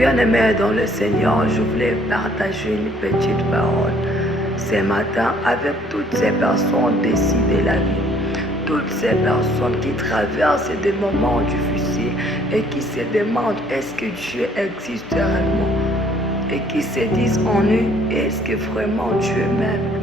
Bien-aimé dans le Seigneur, je voulais partager une petite parole ce matin avec toutes ces personnes décidées la vie. Toutes ces personnes qui traversent des moments difficiles et qui se demandent est-ce que Dieu existe réellement et qui se disent en eux est-ce que vraiment Dieu m'aime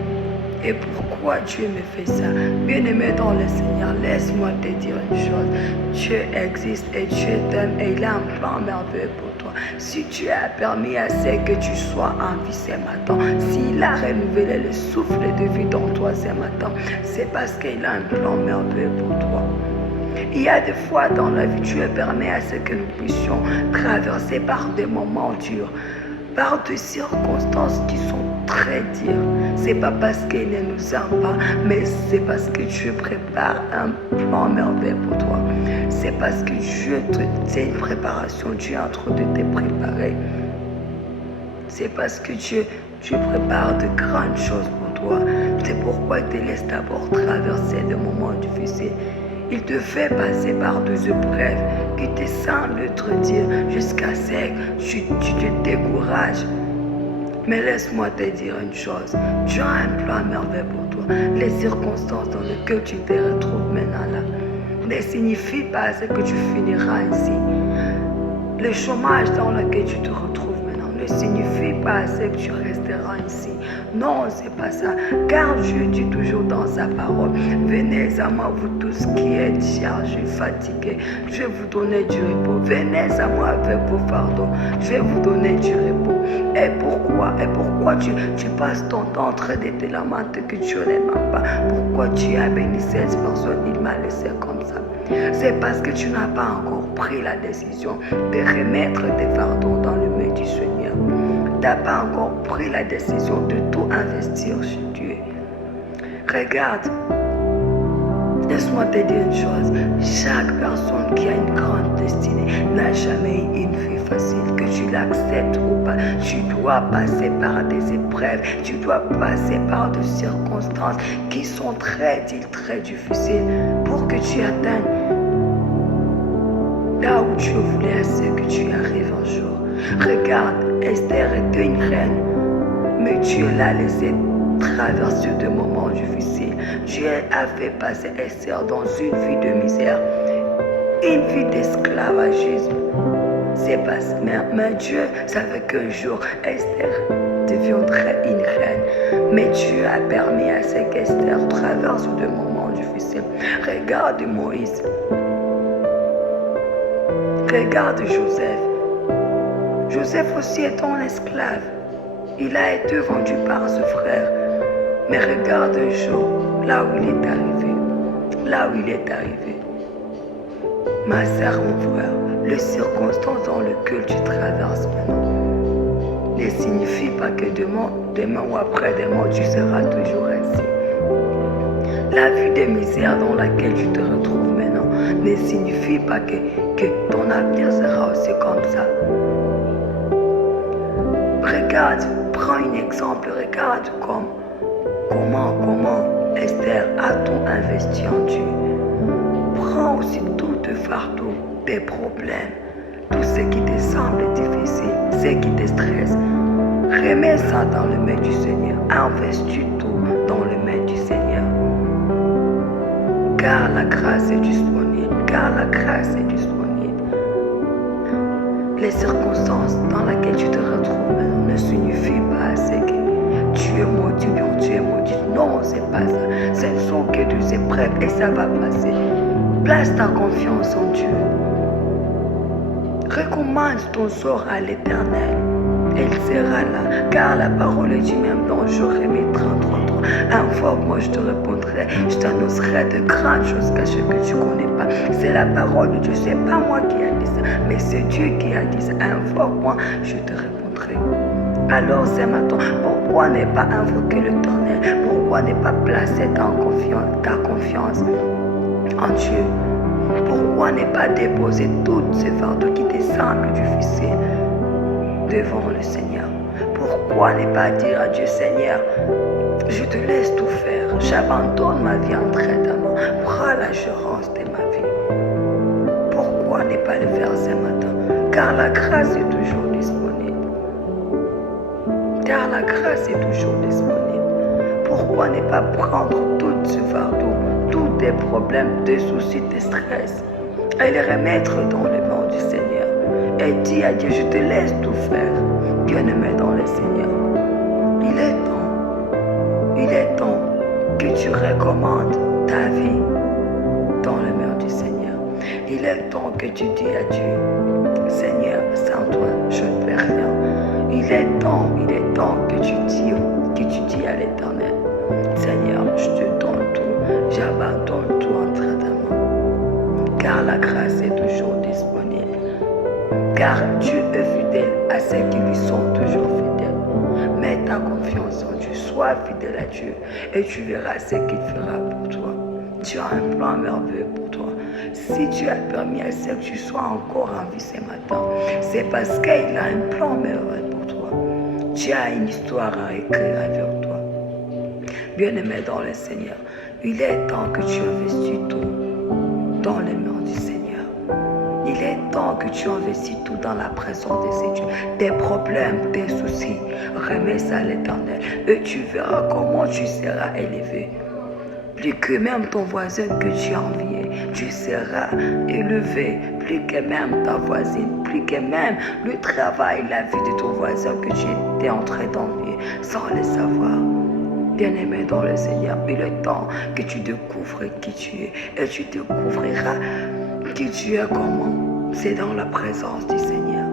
et pourquoi Dieu me fait ça. Bien-aimé dans le Seigneur, laisse-moi te dire une chose. Dieu existe et Dieu t'aime et il a un plan merveilleux pour toi. Si Dieu a permis à ce que tu sois en vie ce matin, s'il a renouvelé le souffle de vie dans toi ce matin, c'est parce qu'il a un plan merveilleux pour toi. Il y a des fois dans la vie, Dieu permet à ce que nous puissions traverser par des moments durs, par des circonstances qui sont très dures. C'est pas parce qu'il ne nous aime pas, mais c'est parce que Dieu prépare un plan merveilleux pour toi. C'est parce que Dieu, c'est une préparation, Dieu est en train de te préparer. C'est parce que Dieu prépare de grandes choses pour toi. C'est pourquoi il te laisse d'abord traverser des moments difficiles. Il te fait passer par des épreuves qui te semblent être dures jusqu'à ce que tu te décourages. Mais laisse-moi te dire une chose. Dieu a un plan merveilleux pour toi. Les circonstances dans lesquelles tu te retrouves maintenant là ne signifient pas que tu finiras ainsi. Le chômage dans lequel tu te retrouves maintenant ne signifie pas que tu resteras ici. Non, c'est pas ça. Car Dieu dit toujours dans sa parole, venez à moi vous tous qui êtes chargés, fatigués, je vais vous donner du repos. Venez à moi avec vos fardeaux, je vais vous donner du repos. Et pourquoi tu passes ton temps en train de te lamenter que Dieu ne m'aime pas? Pourquoi tu as béni cette personne? Il m'a laissé comme ça. C'est parce que tu n'as pas encore pris la décision de remettre tes fardeaux dans le main du Seigneur. Tu n'as pas encore pris la décision de tout investir sur Dieu. Regarde, laisse-moi te dire une chose. Chaque personne qui a une grande destinée n'a jamais eu une vie facile. Que tu l'acceptes ou pas, tu dois passer par des épreuves, tu dois passer par des circonstances qui sont très difficiles pour que tu atteignes là où Dieu voulait à ce que tu arrives un jour. Regarde, Esther était une reine, mais Dieu l'a laissée traverser des moments difficiles. Dieu a fait passer Esther dans une vie de misère, une vie d'esclavagisme. C'est pas, mais Dieu savait qu'un jour Esther deviendrait une reine. Mais Dieu a permis à ce qu'Esther traverse des moments difficiles. Regarde Moïse. Regarde Joseph. Joseph aussi est un esclave. Il a été vendu par ses frères. Mais regarde un jour, là où il est arrivé. Là où il est arrivé. Ma sœur, mon frère, les circonstances dans lesquelles tu traverses maintenant ne signifient pas que demain ou après-demain, tu seras toujours ainsi. La vie de misère dans laquelle tu te retrouves maintenant ne signifie pas que ton avenir sera aussi comme ça. Regarde, prends un exemple, regarde comment Esther a tout investi en Dieu. Prends aussi tout tes fardeaux, tes problèmes, tout ce qui te semble difficile, ce qui te stresse. Remets ça dans le main du Seigneur. Investis tout dans le main du Seigneur. Car la grâce est disponible. Car la grâce est disponible. Les circonstances dans lesquelles tu te retrouves maintenant ne signifient pas que tu es maudit ou tu es maudit. Non, c'est pas ça. Ce ne sont que des épreuves et ça va passer. Place ta confiance en Dieu. Recommande ton sort à l'Éternel. Elle sera là, car la parole dit même dans Jérémie 33. Invoque-moi, je te répondrai, je t'annoncerai de grandes choses cachées que tu ne connais pas. C'est la parole de Dieu, c'est pas moi qui a dit ça, mais c'est Dieu qui a dit ça. Invoque-moi, je te répondrai. Alors ce matin, pourquoi ne pas invoquer l'Éternel? Pourquoi ne pas placer ta confiance en Dieu? Pourquoi ne pas déposer toutes ces fardeaux qui te semblent difficiles devant le Seigneur? Pourquoi ne pas dire à Dieu, Seigneur, je te laisse tout faire, j'abandonne ma vie entre ta main, prends la gérance de ma vie. Pourquoi ne pas le faire ce matin? Car la grâce est toujours disponible. car la grâce est toujours disponible. Pourquoi ne pas prendre tout ce fardeau, tous tes problèmes, tes soucis, tes stress, et les remettre dans les mains du Seigneur et dire à Dieu, je te laisse tout faire, bien-aimé dans le Seigneur. Il est temps que tu recommandes ta vie dans les mains du Seigneur. Il est temps que tu dis à Dieu, Seigneur, sans toi, je ne fais rien. Il est temps que tu dis à l'Éternel, Seigneur, je te donne tout, j'abandonne tout entre ta main. Car la grâce est toujours disponible. Car Dieu est fidèle à ceux qui lui sont toujours fidèles. Mets ta confiance en Dieu, sois fidèle à Dieu et tu verras ce qu'il fera pour toi. Tu as un plan merveilleux pour toi. Si tu as permis à ce que tu sois encore en vie ce matin, c'est parce qu'il a un plan merveilleux pour toi. Tu as une histoire à écrire avec toi. Bien-aimé dans le Seigneur, il est temps que tu investis tout dans les mains du Seigneur. Il est temps que tu investis tout dans la présence de ces dieux. Tes problèmes, tes soucis, remets ça à l'Éternel et tu verras comment tu seras élevé. Plus que même ton voisin que tu as envié, tu seras élevé. Plus que même ta voisine, plus que même le travail, la vie de ton voisin que tu étais en train d'envier sans le savoir. Bien-aimé dans le Seigneur, il est temps que tu découvres qui tu es et tu découvriras qui tu es comment. C'est dans la présence du Seigneur.